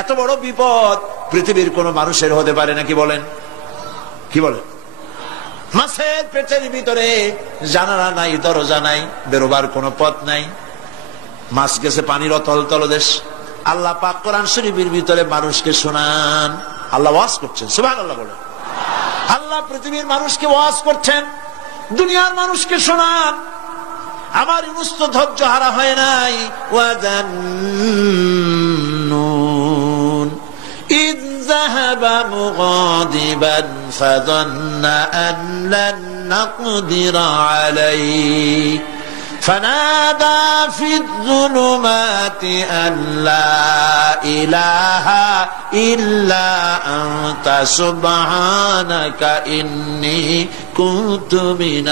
এত বড় বিপদ পৃথিবীর কোন মানুষের হতে পারে নাকি বলেন? কি বলেন? মাছের পেটের ভিতরে জানালা নাই, দরজা নাই, বেরোবার কোনো পথ নাই, মাছ গেছে পানির অতল তলদেশ। আল্লাহ পাক কোরআন শরীফের ভিতরে মানুষকে শোনান, আল্লাহ ওয়াজ করছেন, সুবহানাল্লাহ বলেন। আল্লাহ পৃথিবীর মানুষকে ওয়াজ করছেন, দুনিয়ার মানুষকে শোনান। আমার ইউনুস তো ধৈর্য হারা হয় নাই। ওয়াজান্নুন ইয যাহাবা মুগাদিবান ফাযান্না আন লান নাকদিরা আলাইহি فنادى في الظلمات أن لا إله إلا أنت سبحانك إني كنت من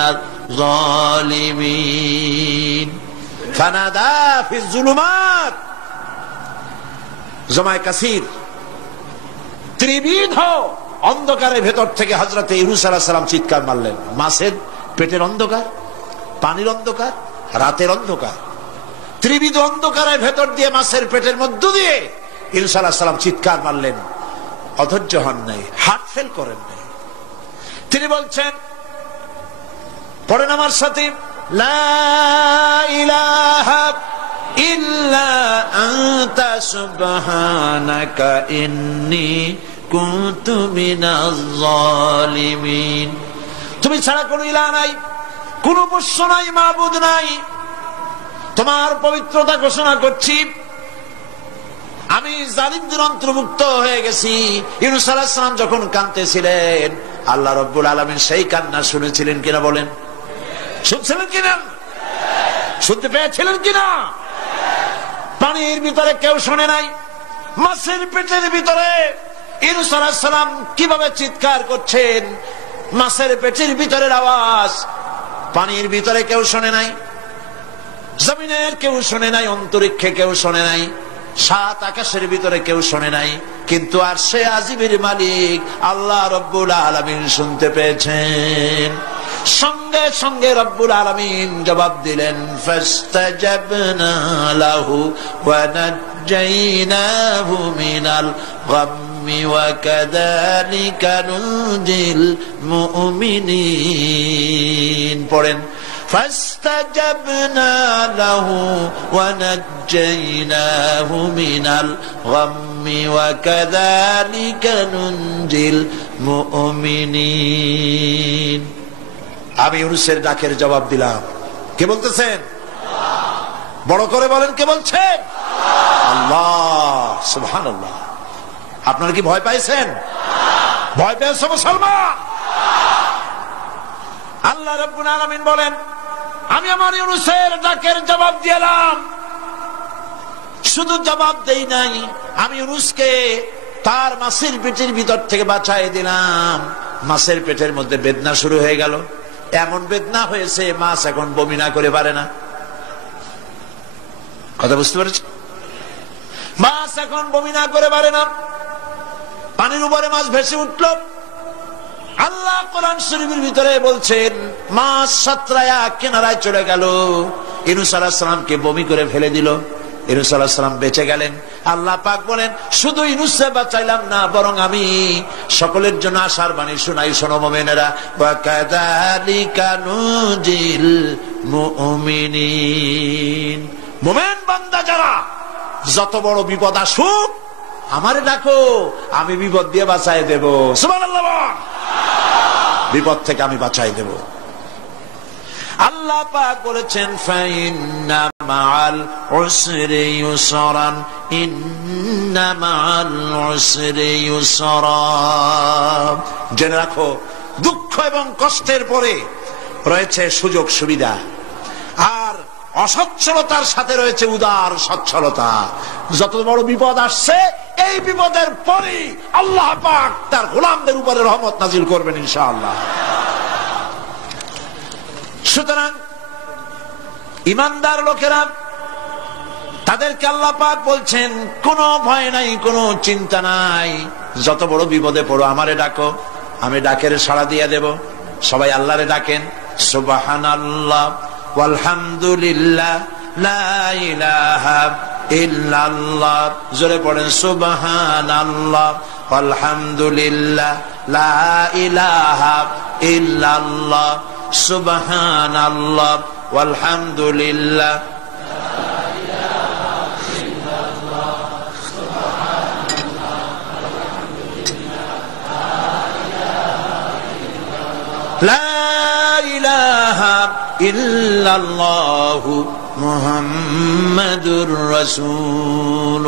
الظالمين فنادى في الظلمات জমায়ে কাসির ত্রিবিধ অন্ধকারের ভেতর থেকে হযরত ইউনূস আলাইহিস সালাম চিৎকার মারলেন। মাছের পেটের অন্ধকার, পানির অন্ধকার, রাতের অন্ধকার, ত্রিবিধ অন্ধকারের ভেতর দিয়ে মাছের পেটের মধ্য দিয়ে ইউনূস আলাইহিস সালাম চিৎকার মারলেন। অধৈর্য হন নাই, হার্ট ফেল করেন নাই। তিনি বলছেন, পড়েন আমার সাথে, লা ইলাহা ইল্লা আনতা সুবহানাকা ইন্নী কুনতু মিনাজ জালিমিন। তুমি ছাড়া কোনো ইলাহ নাই, কোন পোষ্য নাই, মাবুদ নাই, তোমার পবিত্রতা ঘোষণা করছি, আমি জালিমদের অন্তর্ভুক্ত হয়ে গেছি। ইউনূস আলাইহিস সালাম যখন কাঁদতেছিলেন, আল্লাহ রাব্বুল আলামিন সেই কান্না শুনেছিলেন কিনা বলেন? শুনছিলেন কিনা? শুনতে পেয়েছিলেন কিনা? পানির ভিতরে কেউ শোনে নাই, মাছের পেটের ভিতরে ইউনূস আলাইহিস সালাম কিভাবে চিৎকার করছেন, মাছের পেটের ভিতরের আওয়াজ পানির ভিতরে কেউ শোনে নাই, জমিনের কেউ শোনে নাই, অন্তরিক্ষে কেউ শোনে নাই, সাত আকাশের ভিতরে কেউ শোনে নাই, কিন্তু আরশে আজিমের মালিক আল্লাহ রাব্বুল আলামিন শুনতে পেয়েছেন। সঙ্গে সঙ্গে রব্বুল আলামিন জবাব দিলেন, ফাস্তাজাবনা লাহু ওয়া নাজ্জাইনাহু মিনাল গাম্মি ওয়া কাযালিকা নুনজিল মুমিনিন। পড়েন, ফাস্তাজাবনা লাহু ওয়া নাজ্জাইনাহু মিনাল গাম্মি ওয়া কাযালিকা নুনজিল মুমিনিন। আমি ইউনূসের ডাকের জবাব দিলাম। কে বলতেছেন? বড় করে বলেন, কে বলছেন? আল্লাহ, সুবহানাল্লাহ। আপনারা কি ভয় পাইছেন? ভয় পেয়েছে মুসলমান? আল্লাহ রাব্বুল আলামিন বলেন, আমি আমার ইউনূসের ডাকের জবাব দিলাম। শুধু জবাব দেই নাই, আমি ইউনূসকে তার মাছের পেটের ভিতর থেকে বাঁচাই দিলাম। মাছের পেটের মধ্যে বেদনা শুরু হয়ে গেল, এমন বেদনা হয়েছে মাছ এখন বমি না করে পারে না। কথা বুঝতে পারছি? মাছ এখন বমি না করে পারে না। পানির উপরে মাছ ভেসে উঠল। আল্লাহ কোরআন শরীফের ভিতরে বলছেন, মাছ সাতরায়া কিনারায় চলে গেল, ইউনূস আলাইহিস সালামকে বমি করে ফেলে দিল। ইউনূস আলাইহিস সালাম বেঁচে গেলেন। আল্লাহ পাক বলেন, শুধু ইউনূসকে বাঁচাইলাম না, বরং আমি সকলের জন্য আশার বাণী শোনাই, শোনো মুমিনেরা, ওয়া কাযালিকা নুনজিল মুমিনিন। মুমিন বান্দা যারা, যত বড় বিপদ আসুক আমারে ডাকো, আমি বিপদ দিয়ে বাঁচাই দেব। সুবহানাল্লাহ। বিপদ থেকে আমি বাঁচাই দেব। আল্লাহ পাক বলেছেন, ফাইন্না মাআল উসরি ইউসরান, ইন্না মাআল উসরি ইউসরা। জেনে রাখো, দুঃখ এবং কষ্টের পরে রয়েছে সুযোগ সুবিধা, আর অসচ্ছলতার সাথে রয়েছে উদার সচ্ছলতা। যত বড় বিপদ আসছে, এই বিপদের পরে আল্লাহ পাক তার গোলামদের উপরে রহমত নাজিল করবেন ইনশাআল্লাহ। সুতরাং ইমানদার লোকেরা, তাদেরকে আল্লাহ পাক বলছেন, কোনো ভয় নাই, কোনো চিন্তা নাই, যত বড় বিপদে পড়ো আমারে ডাকো, আমি ডাকের সাড়া দিয়ে দেব। সবাই আল্লাহরে ডাকেন, সুবহানাল্লাহ ওয়ালহামদুলিল্লাহ লা ইলাহা ইল্লাল্লাহ, জোরে পড়েন সুবহানাল্লাহ, আলহামদুলিল্লাহ, লা ইলাহা ইল্লাল্লাহ, সুবহানাল্লাহ, আলহামদুলিল্লাহ। লা ইলাহা ইল্লাল্লাহু মুহাম্মাদুর রাসূলুল্লাহ।